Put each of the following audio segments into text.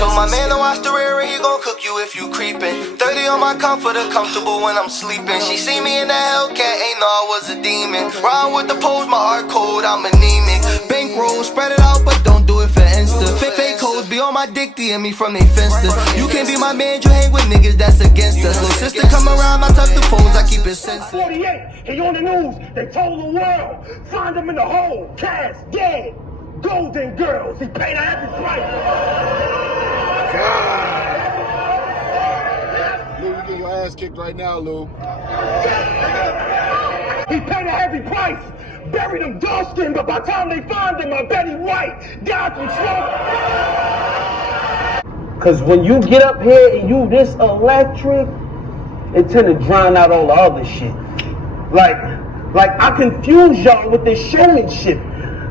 Told my man to watch the rear and he gon' cook you if you creepin'. 30 on my comforter, comfortable when I'm sleeping. She see me in the Hellcat, ain't know I was a demon. Ride with the pose, my heart cold, I'm anemic. Bankroll, spread it out, but don't do it for Insta. Fake codes be on my dick, DM me from they Finsta. You can't be my man, you hang with niggas that's against us. Little sister come around, I tuck the pose, I keep it sensitive. 48, he on the news, they told the world. Find him in the hole, Cast, dead. Golden girls, he paid a heavy price. God. Lou, you get your ass kicked right now, Lou. He paid a heavy price. Buried him dog skin, but by the time they find him, I bet he white. Died from smoke. Cause when you get up here and you this electric, it tend to drown out all the other shit. Like I confuse y'all with this showmanship.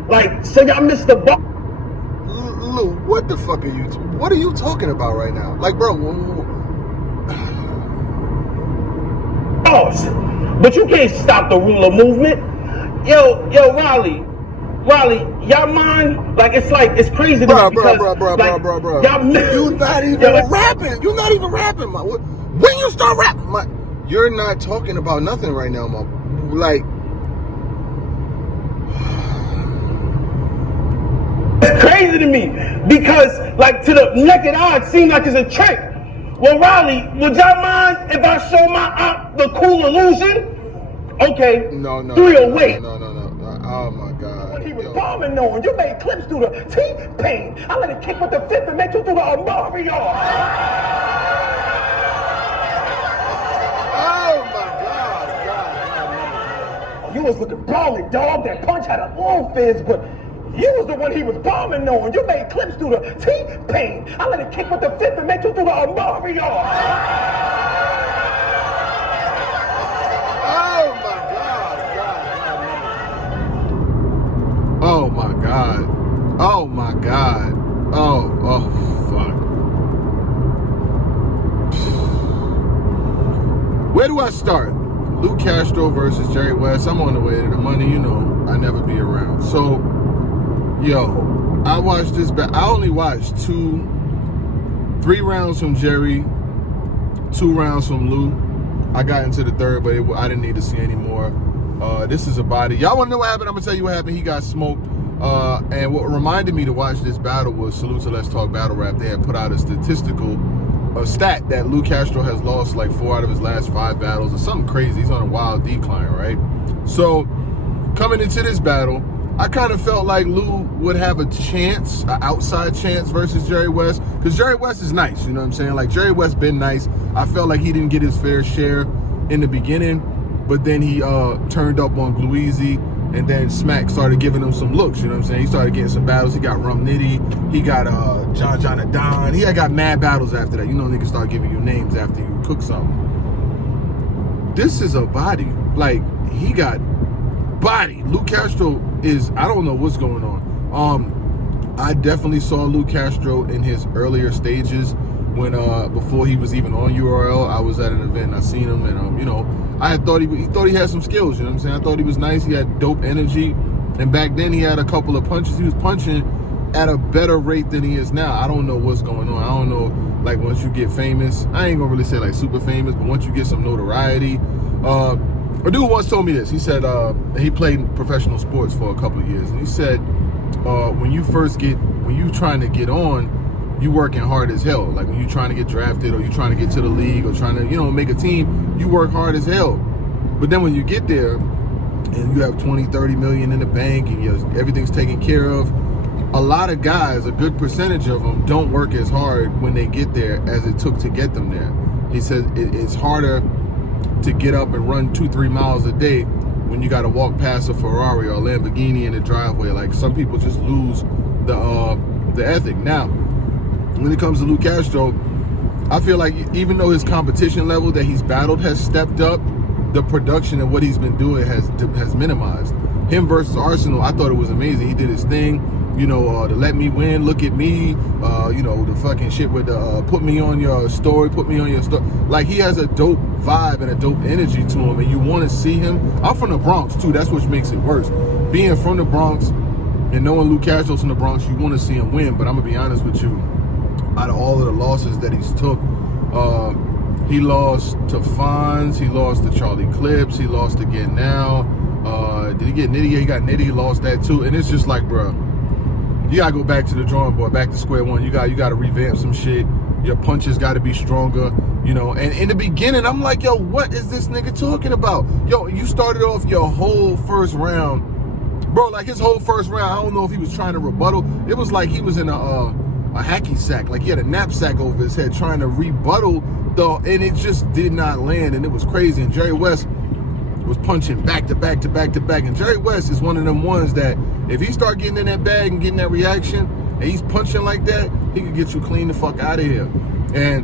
Like, so y'all missed the ball. Lou, what the fuck what are you talking about right now? Like, bro. But you can't stop the ruler movement. Yo, Riley, y'all mind? Like, it's crazy to me because, bro. Y'all You're not even rapping. You're not even rapping, man. When you start rapping, you're not talking about nothing right now, man. Like, it's crazy to me because, like, to the naked eye, it seems like it's a trick. Well, Riley, would y'all mind if I show my aunt the cool illusion? Okay. No. 308. No. Oh my God. When he was bombing on, you made clips through the T-Pain. I let it kick with the fifth and make you through the Mario. Oh my God. You was looking brawling, dog. That punch had a long fizz, but you was the one he was bombing on. You made clips through the T-Pain. I let it kick with the fifth and make you through the Mario. Oh my God. Oh my God. Oh fuck. Where do I start? Lou Castro versus Jerry Wess. I'm on the way to the money, you know. I never be around. So, yo, I watched this I only watched 3 rounds from Jerry, 2 rounds from Lou. I got into the third, but I didn't need to see any more. This is a body. Y'all want to know what happened? I'm going to tell you what happened. He got smoked. And what reminded me to watch this battle was Salute to Let's Talk Battle Rap. They had put out a statistical stat that Lou Castro has lost like 4 out of his last 5 battles or something crazy. He's on a wild decline, right? So coming into this battle, I kind of felt like Lou would have a chance, an outside chance versus Jerry Wess, because Jerry Wess is nice, you know what I'm saying? Like, Jerry Wess been nice. I felt like he didn't get his fair share in the beginning, but then he turned up on Gluezy, and then Smack started giving him some looks, you know what I'm saying? He started getting some battles. He got Rum Nitty, he got John Adon. He had got mad battles after that. You know, niggas start giving you names after you cook something. This is a body. Like, he got body. Lou Castro is, I don't know what's going on. I definitely saw Lou Castro in his earlier stages when before he was even on URL. I was at an event and I seen him, and you know, I thought he had some skills, you know what I'm saying? I thought he was nice, he had dope energy, and back then he had a couple of punches. He was punching at a better rate than he is now. I don't know what's going on. I don't know, like, once you get famous, I ain't gonna really say like super famous, but once you get some notoriety, a dude once told me this. He said he played professional sports for a couple of years, and he said when you trying to get on, you working hard as hell. Like, when you trying to get drafted, or you trying to get to the league, or trying to, you know, make a team, you work hard as hell. But then when you get there and you have 20, 30 million in the bank and everything's taken care of, a lot of guys, a good percentage of them, don't work as hard when they get there as it took to get them there. He says it's harder to get up and run 2-3 miles a day when you got to walk past a Ferrari or a Lamborghini in the driveway. Like, some people just lose the ethic. Now, when it comes to Lou Castro, I feel like even though his competition level that he's battled has stepped up, the production of what he's been doing has minimized. Him versus Arsenal, I thought it was amazing. He did his thing, you know, the let me win, look at me, you know, the fucking shit with the put me on your story, put me on your story. Like, he has a dope vibe and a dope energy to him, and you want to see him. I'm from the Bronx too, that's what makes it worse. Being from the Bronx and knowing Lou Castro's from the Bronx, you want to see him win, but I'm gonna be honest with you, out of all of the losses that he's took. He lost to Fonz, he lost to Charlie Clips, he lost again now. Did he get Nitty? Yeah, he got Nitty, he lost that too. And it's just like, bro, you gotta go back to the drawing board, back to square one. You gotta revamp some shit. Your punches gotta be stronger, you know. And in the beginning, I'm like, yo, what is this nigga talking about? Yo, you started off your whole first round, bro, like his whole first round, I don't know if he was trying to rebuttal. It was like he was in a hacky sack, like he had a knapsack over his head trying to rebuttal, and it just did not land, and it was crazy. And Jerry Wess was punching back to back to back to back. And Jerry Wess is one of them ones that if he start getting in that bag and getting that reaction, and he's punching like that, he could get you clean the fuck out of here. And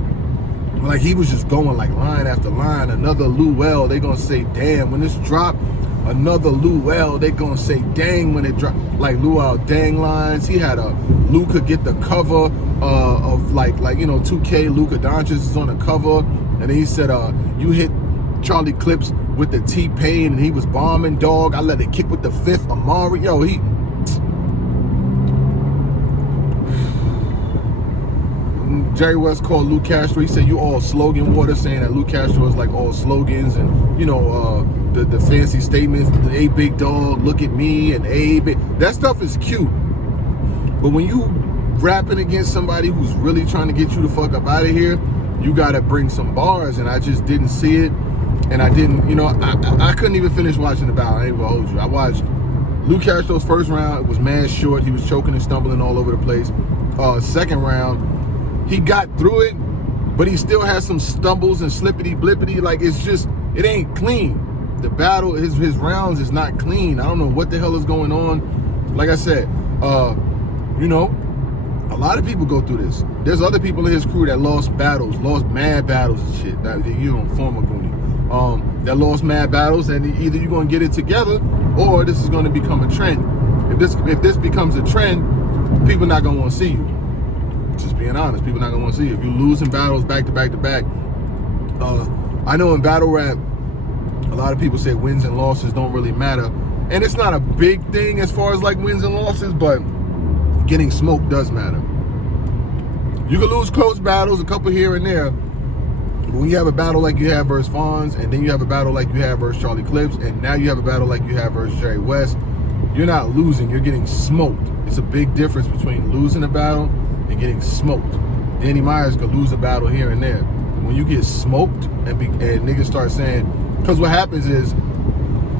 like he was just going like line after line. Another Luell, they gonna say damn when this drop. Another Luell, they gonna say dang when it drop. Like Luell dang lines. He had a Luka get the cover of like you know 2K. Luka Doncic is on the cover, and then he said you hit Charlie Clips with the T-Pain and he was bombing, dog. I let it kick with the fifth Amari. Yo, he Jerry Wess called Luke Castro. He said you all slogan water, saying that Luke Castro is like all slogans and you know the fancy statements, the A big dog, look at me, and A big. That stuff is cute, but when you rapping against somebody who's really trying to get you the fuck up out of here, you gotta bring some bars, and I just didn't see it, and I didn't, you know, I couldn't even finish watching the battle. I ain't gonna hold you. I watched Luke Castro's first round. It was mad short. He was choking and stumbling all over the place. Second round, he got through it, but he still has some stumbles and slippity blippity. Like it's just, it ain't clean. The battle, his rounds is not clean. I don't know what the hell is going on. Like I said, you know, a lot of people go through this. There's other people in his crew that lost battles, lost mad battles and shit. That, you know, former Goonie. That lost mad battles, and either you're gonna get it together or this is gonna become a trend. If this becomes a trend, people not gonna wanna see you. Just being honest, people not gonna wanna see you. If you're losing battles back to back to back. I know in battle rap, a lot of people say wins and losses don't really matter. And it's not a big thing as far as like wins and losses, but getting smoked does matter. You can lose close battles, a couple here and there, but when you have a battle like you have versus Fonz, and then you have a battle like you have versus Charlie Clips, and now you have a battle like you have versus Jerry Wess, you're not losing, you're getting smoked. It's a big difference between losing a battle and getting smoked. Danny Myers could lose a battle here and there. When you get smoked and niggas start saying, because what happens is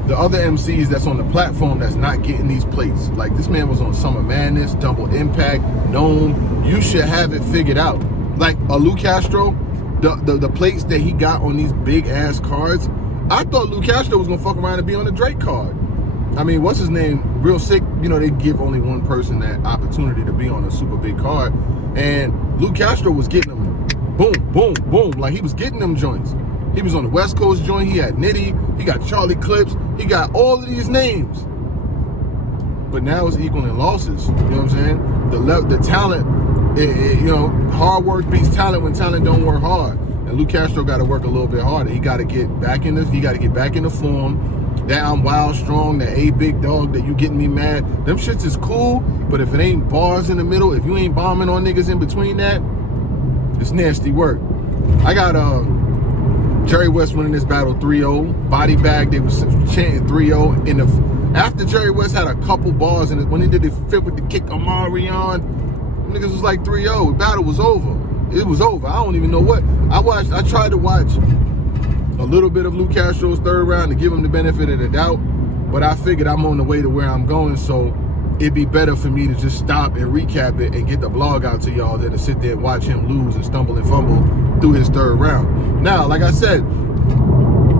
the other MCs that's on the platform that's not getting these plates. Like this man was on Summer Madness, Double Impact, Gnome. You should have it figured out. Like Luke Castro, the plates that he got on these big ass cards, I thought Luke Castro was gonna fuck around and be on the Drake card. I mean, what's his name? Real Sick, you know, they give only one person that opportunity to be on a super big card. And Luke Castro was getting them boom, boom, boom. Like he was getting them joints. He was on the West Coast joint. He had Nitty. He got Charlie Clips. He got all of these names. But now it's equaling losses. You know what I'm saying? The talent, you know, hard work beats talent when talent don't work hard. And Luke Castro got to work a little bit harder. He got to get back in this. He got to get back in the form. That I'm wild strong. That A big dog. That you getting me mad. Them shits is cool. But if it ain't bars in the middle, if you ain't bombing on niggas in between that, it's nasty work. I got Jerry Wess winning this battle 3-0. Body bag, they was chanting 3-0. After Jerry Wess had a couple bars in it, when he did the fit with the kick Amari on, niggas was like 3-0. The battle was over. It was over. I don't even know what. I tried to watch a little bit of Luke Castro's third round to give him the benefit of the doubt, but I figured I'm on the way to where I'm going, so it'd be better for me to just stop and recap it and get the blog out to y'all than to sit there and watch him lose and stumble and fumble through his third round. Now, like I said,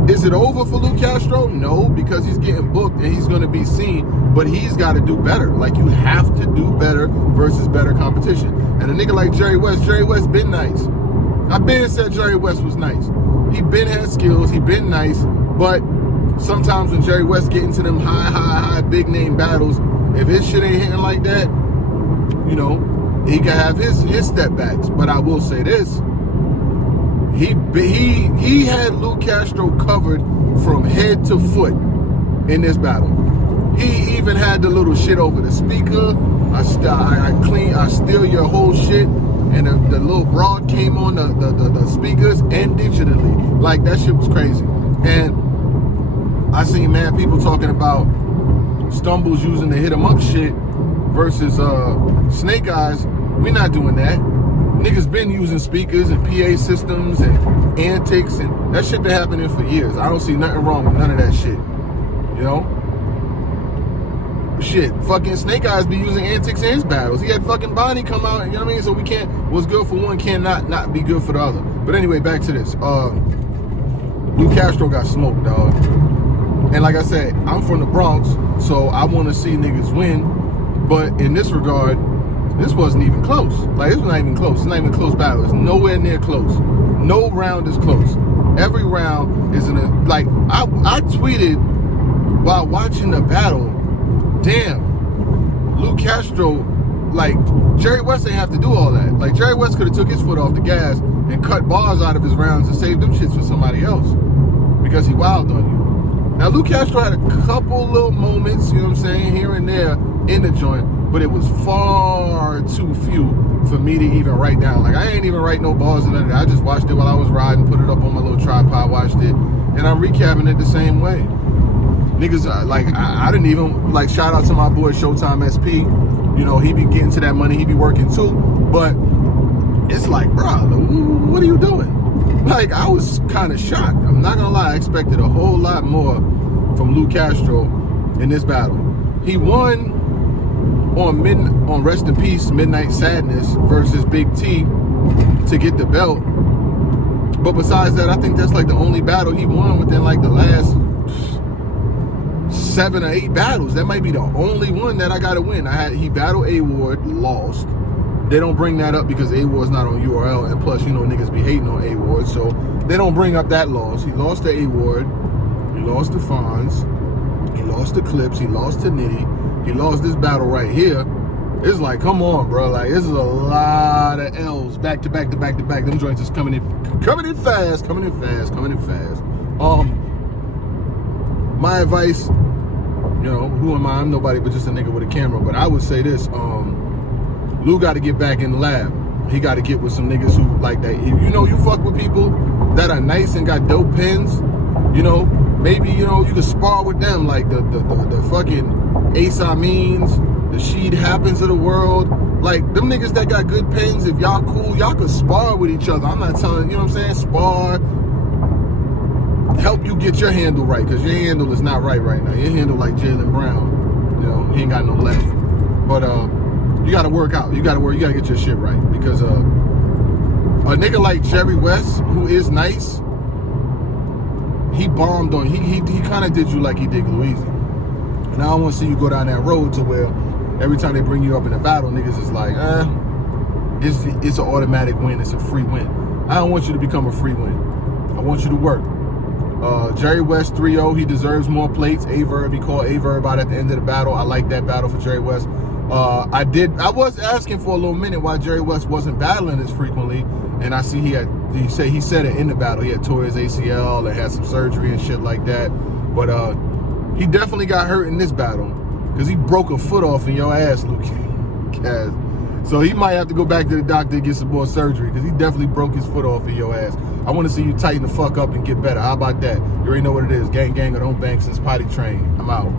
is it over for Luke Castro? No, because he's getting booked and he's going to be seen, but he's got to do better. Like, you have to do better versus better competition. And a nigga like Jerry Wess been nice. I been said Jerry Wess was nice. He been had skills, he been nice, but sometimes when Jerry Wess get into them high, big name battles, if his shit ain't hitting like that, you know, he can have his step backs. But I will say this, he had Luke Castro covered from head to foot in this battle. He even had the little shit over the speaker. I steal your whole shit. and the little broad came on the speakers and digitally. Like, that shit was crazy. And I seen mad people talking about Stumbles using the hit 'em up shit versus Snake Eyes. We not doing that. Niggas been using speakers and PA systems and antics, and that shit been happening for years. I don't see nothing wrong with none of that shit. You know? Shit, fucking Snake Eyes be using antics in his battles. He had fucking Bonnie come out, you know what I mean? So we can't, what's good for one cannot not be good for the other. But anyway, back to this. Lou Castro got smoked, dog. And like I said, I'm from the Bronx, so I want to see niggas win. But in this regard, this wasn't even close. Like, this was not even close. It's not even a close battle. It's nowhere near close. No round is close. Every round is in a, like, I tweeted while watching the battle, damn, Lou Castro, like, Jerry Wess ain't have to do all that. Like, Jerry Wess could have took his foot off the gas and cut bars out of his rounds and saved them shits for somebody else because he wilded on you. Now, Lou Castro had a couple little moments, you know what I'm saying, here and there in the joint, but it was far too few for me to even write down. Like, I ain't even write no bars and none of that. I just watched it while I was riding, put it up on my little tripod, watched it, and I'm recapping it the same way. Niggas, like, I didn't even, like, shout out to my boy Showtime SP. You know, he be getting to that money, he be working too. But it's like, bro, what are you doing? Like, I was kind of shocked. I'm not gonna lie, I expected a whole lot more from Lou Castro in this battle. He won on Rest in Peace, Midnight Sadness versus Big T to get the belt. But besides that, I think that's like the only battle he won within like the last 7 or 8 battles. That might be the only one that I gotta win. He battled A-Ward, lost. They don't bring that up because A-Ward's not on URL, and plus, you know, niggas be hating on A-Ward, so they don't bring up that loss. He lost to A-Ward, he lost to Fonz, he lost to Clips, he lost to Nitty, he lost this battle right here. It's like, come on, bro. Like, this is a lot of L's back to back to back to back. Them joints is coming in fast. My advice, you know, who am I? I'm nobody but just a nigga with a camera. But I would say this, Lou got to get back in the lab. He got to get with some niggas who like that. If you know you fuck with people that are nice and got dope pens, you know, maybe, you know, you can spar with them, like the fucking Ace Amins, the Sheed Happens of the world. Like, them niggas that got good pens, if y'all cool, y'all could spar with each other. I'm not telling, you know what I'm saying? Spar. Help you get your handle right, because your handle is not right now. Your handle like Jaylen Brown. You know, he ain't got no left. But you gotta work out. You gotta get your shit right. Because a nigga like Jerry Wess, who is nice, he bombed on, he kind of did you like he did Louise. And I don't want to see you go down that road to where every time they bring you up in a battle, niggas is like, it's an automatic win, it's a free win. I don't want you to become a free win. I want you to work. Jerry Wess 3-0, he deserves more plates. Averb, he called Averb out at the end of the battle. I like that battle for Jerry Wess. I was asking for a little minute why Jerry Wess wasn't battling as frequently, and I see he said it in the battle. He had tore his ACL and had some surgery and shit like that. But he definitely got hurt in this battle because he broke a foot off in your ass, Luke. So he might have to go back to the doctor and get some more surgery because he definitely broke his foot off in your ass. I want to see you tighten the fuck up and get better. How about that? You already know what it is. Gang, gang, or don't bang since potty train. I'm out.